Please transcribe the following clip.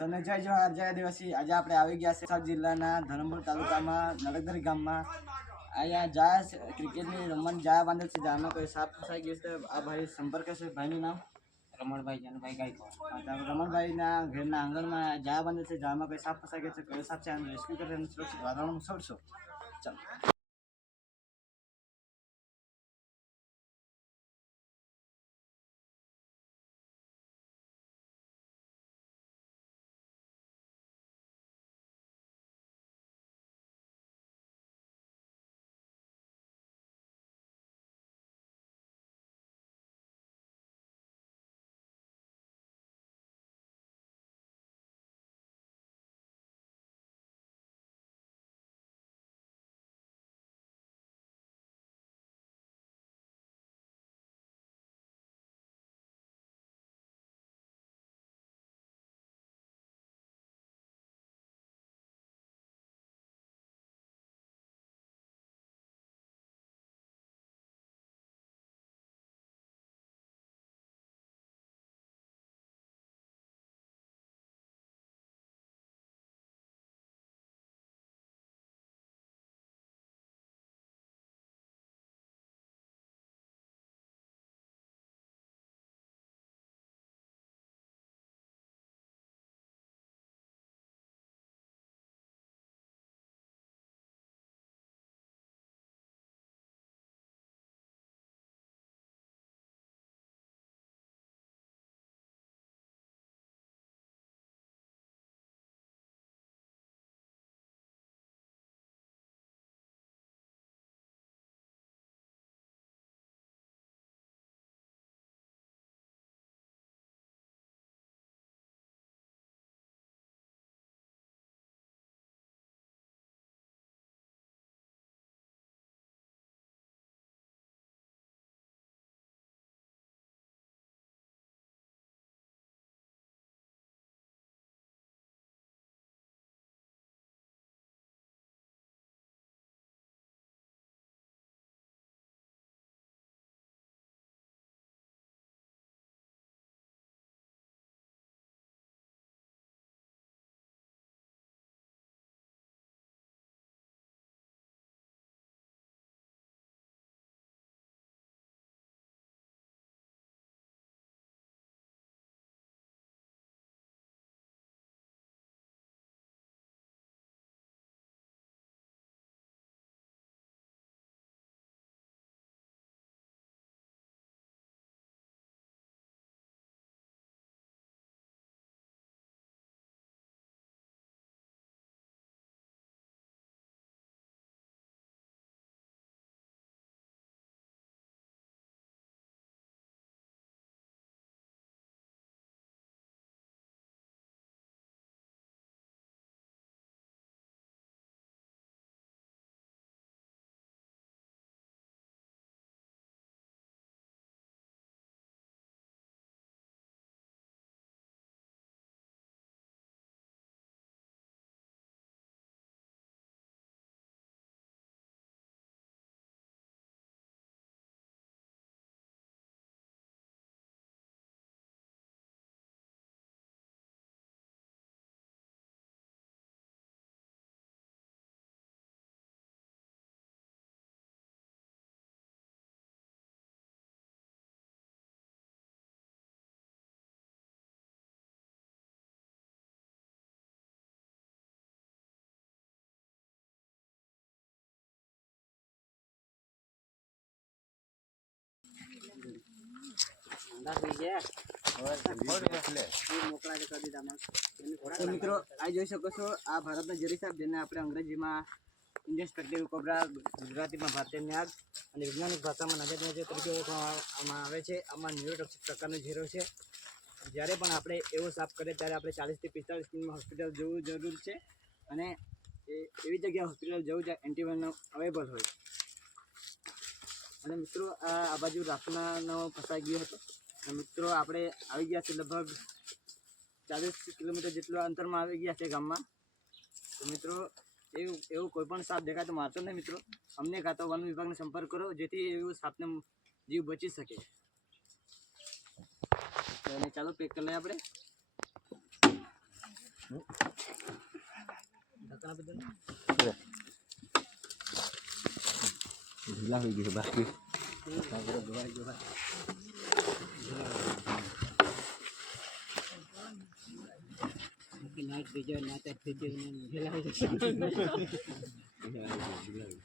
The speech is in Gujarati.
સૌને જય જવાહર જય આદિવાસી। આજે આપણે આવી ગયા છે વલસાડ જિલ્લાના ધરમપુર તાલુકામાં નળગદરી ગામમાં। અહીંયા જાયા ક્રિકેટની રમવાની જાયા બાંધેલ છે, જામાં કોઈ સાપ ફસાઈ ગયો છે। આ ભાઈ સંપર્ક છે, ભાઈનું નામ રમણભાઈ જાનુભાઈ ગાયકવાડ। રમણભાઈના ઘરના આંગણમાં જાયા બાંધેલ છે, જામાં કોઈ સાપ ફસાઈ ગયો છે। કયો સાપ છે આને રેસ્ક્યુ કરીને સુરક્ષિત વાતાવરણમાં છોડશો। ચાલો। તો મિત્રો આ જોઈ શકો છો, આ ભારતના ઝેરી સાપ, જેને આપણે અંગ્રેજીમાં ઇન્ડિયન સ્પેક્ટેકલ કોબ્રા, ગુજરાતીમાં ભારતીય નાગ અને વૈજ્ઞાનિક ભાષામાં નજર તરીકે ઓળખવામાં આવે છે। આમાં 90% પ્રકારનો ઝેરો છે। જ્યારે પણ આપણે એવો સાપ કરે ત્યારે આપણે 40 થી 45 દિનમાં હોસ્પિટલ જવું જરૂર છે, અને એવી જગ્યાએ હોસ્પિટલ જવું જ્યાં એન્ટીવાયરસ અવેલેબલ હોય। અને મિત્રો આ બાજુ રાખનાનો ફસાઈ ગયો હતો। મિત્રો આપણે આવી ગયા છે, લગભગ 40 કિલોમીટર જેટલા અંતરમાં આવી ગયા છે ગામમાં। તો મિત્રો એવું કોઈ પણ સાપ દેખાય તો મારતો નહીં મિત્રો, અમને કાં તો વન વિભાગનો સંપર્ક કરો, જેથી એવું સાપને જીવ બચી શકે। તો ચાલો પેક કરી લઈએ આપણે। ઢાંકણ આપી દો ને. ઢીલા થઈ ગયું બાકી ધોવાઈ ગયો ભાઈ. બાકી નાઈટ થઈ જાય નાઈટ થઈ જાય ને ઢીલા થઈ જશે. ઢીલા થઈ ગયું